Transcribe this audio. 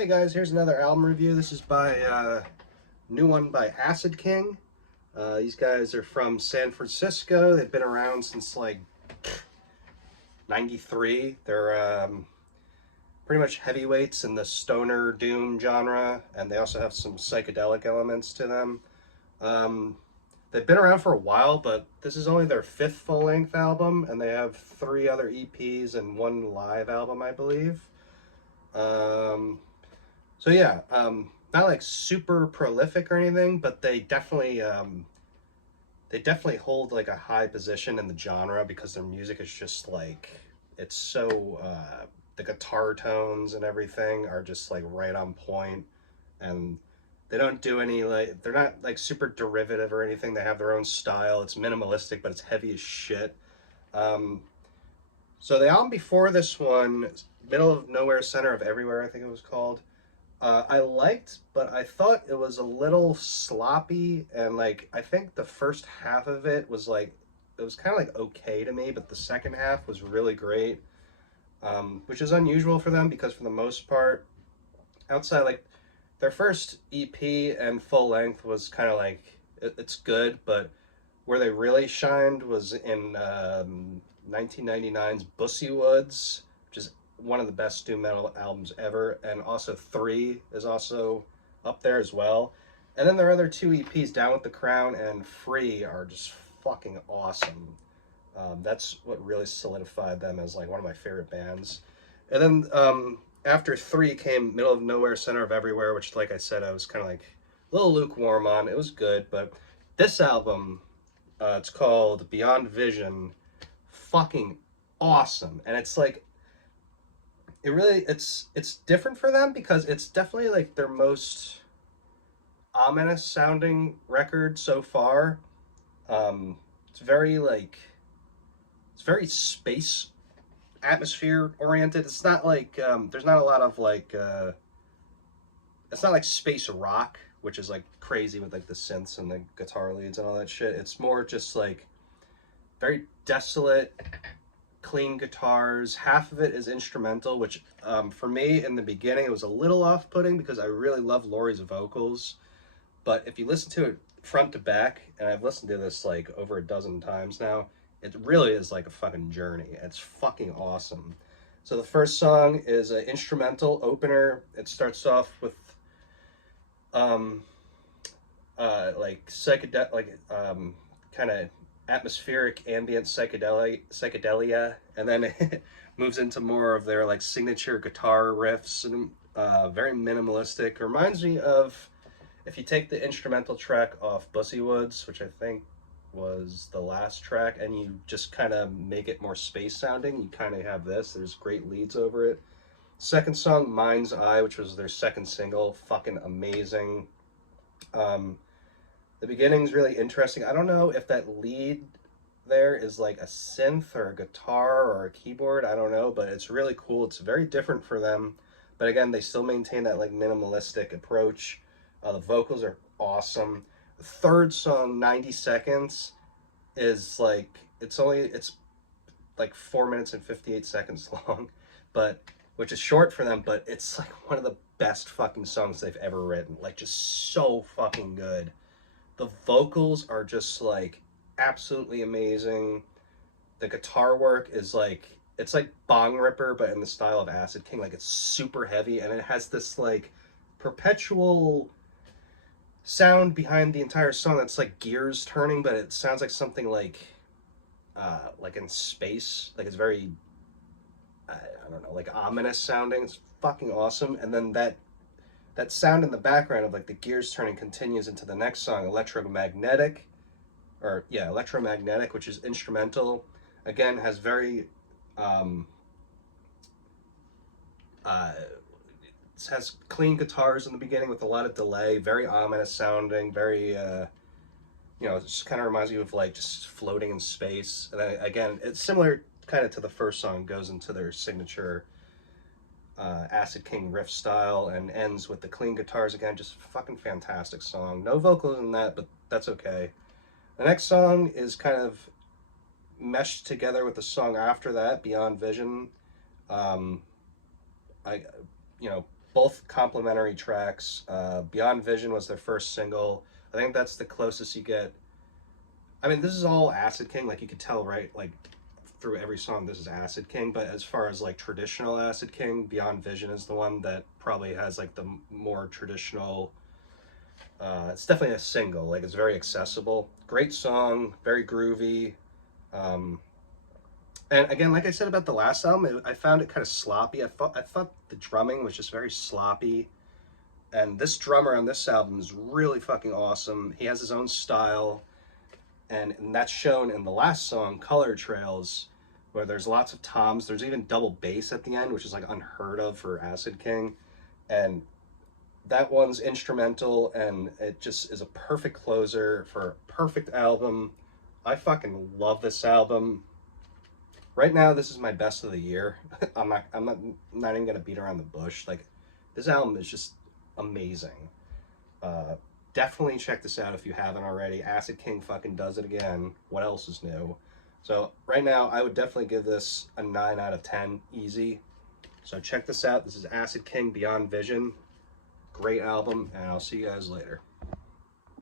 Hey guys, here's another album review. This is by new one by Acid King. These guys are from San Francisco. They've been around since like '93. They're pretty much heavyweights in the stoner doom genre, and they also have some psychedelic elements to them. Um, they've been around for a while, but this is only their fifth full-length album, and they have three other EPs and one live album, I believe. Um, So yeah, not like super prolific or anything, but they definitely hold like a high position in the genre because their music is just like it's so the guitar tones and everything are just like right on point, and they don't do any like they're not like super derivative or anything. They have their own style. It's minimalistic, but it's heavy as shit. Um, so the album before this one, Middle of Nowhere, Center of Everywhere, I think it was called. I liked, but I thought it was a little sloppy, and like I think the first half of it was like it was kind of like okay to me, but the second half was really great, which is unusual for them because for the most part, outside like their first EP and full length was kind of like it's good, but where they really shined was in 1999's Bussy Woods, which is one of the best doom metal albums ever, and also Three is also up there as well. And then their other two EPs, Down with the Crown and Free, are just fucking awesome. That's what really solidified them as like one of my favorite bands. And then after Three came Middle of Nowhere, Center of Everywhere, which, like I said, I was kind of like a little lukewarm on. It was good, but this album, it's called Beyond Vision, fucking awesome, and it's like it's different for them because it's definitely like their most ominous sounding record so far. It's very like it's very space atmosphere oriented. It's not like there's not a lot of like it's not like space rock, which is like crazy with like the synths and the guitar leads and all that shit. It's more just like very desolate, clean guitars. Half of it is instrumental, which for me in the beginning it was a little off-putting because I really love Laurie's vocals. But if you listen to it front to back, and I've listened to this like over a dozen times now, it really is like a fucking journey. It's fucking awesome. So the first song is an instrumental opener. It starts off with um, like psychedelic, like kind of atmospheric ambient psychedelia, and then it moves into more of their like signature guitar riffs and very minimalistic. Reminds me of if you take the instrumental track off Bussy Woods, which I think was the last track, and you just kind of make it more space sounding, you kind of have this. There's great leads over it. Second song, Mind's Eye, which was their second single, fucking amazing. Um, the beginning's really interesting. I don't know if that lead there is like a synth or a guitar or a keyboard. I don't know, but it's really cool. It's very different for them. But again, they still maintain that like minimalistic approach. The vocals are awesome. The third song, 90 Seconds, is like it's like 4 minutes and 58 seconds long, but which is short for them, but it's like one of the best fucking songs they've ever written. Like just so fucking good. The vocals are just like absolutely amazing. The guitar work is like it's like Bong Ripper, but in the style of Acid King. Like it's super heavy, and it has this like perpetual sound behind the entire song that's like gears turning, but it sounds like something like in space. Like it's very I don't know, like ominous sounding. It's fucking awesome. And then that sound in the background of like the gears turning continues into the next song, Electromagnetic, which is instrumental. Again, has very um, uh, it has clean guitars in the beginning with a lot of delay, very ominous sounding, very it just kind of reminds you of like just floating in space. And then, again, it's similar kind of to the first song, goes into their signature Acid King riff style and ends with the clean guitars again. Just fucking fantastic song. No vocals in that, but that's okay. The next song is kind of meshed together with the song after that, Beyond Vision. Um, I, you know, both complimentary tracks. Beyond Vision was their first single. I think that's the closest you get. I mean, this is all Acid King, like you could tell, right? Like through every song, this is Acid King. But as far as like traditional Acid King, Beyond Vision is the one that probably has like the more traditional. It's definitely a single. Like it's very accessible. Great song, very groovy. Um, and again, like I said about the last album, I found it kind of sloppy. I thought the drumming was just very sloppy. And this drummer on this album is really fucking awesome. He has his own style, and that's shown in the last song, Color Trails, where there's lots of toms. There's even double bass at the end, which is like unheard of for Acid King. And that one's instrumental, and it just is a perfect closer for a perfect album. I fucking love this album. Right now, this is my best of the year. I'm not even gonna beat around the bush. Like, this album is just amazing. Uh, Definitely check this out if you haven't already. Acid King fucking does it again. What else is new? So right now, I would definitely give this a 9 out of 10, easy. So check this out. This is Acid King Beyond Vision. Great album, and I'll see you guys later.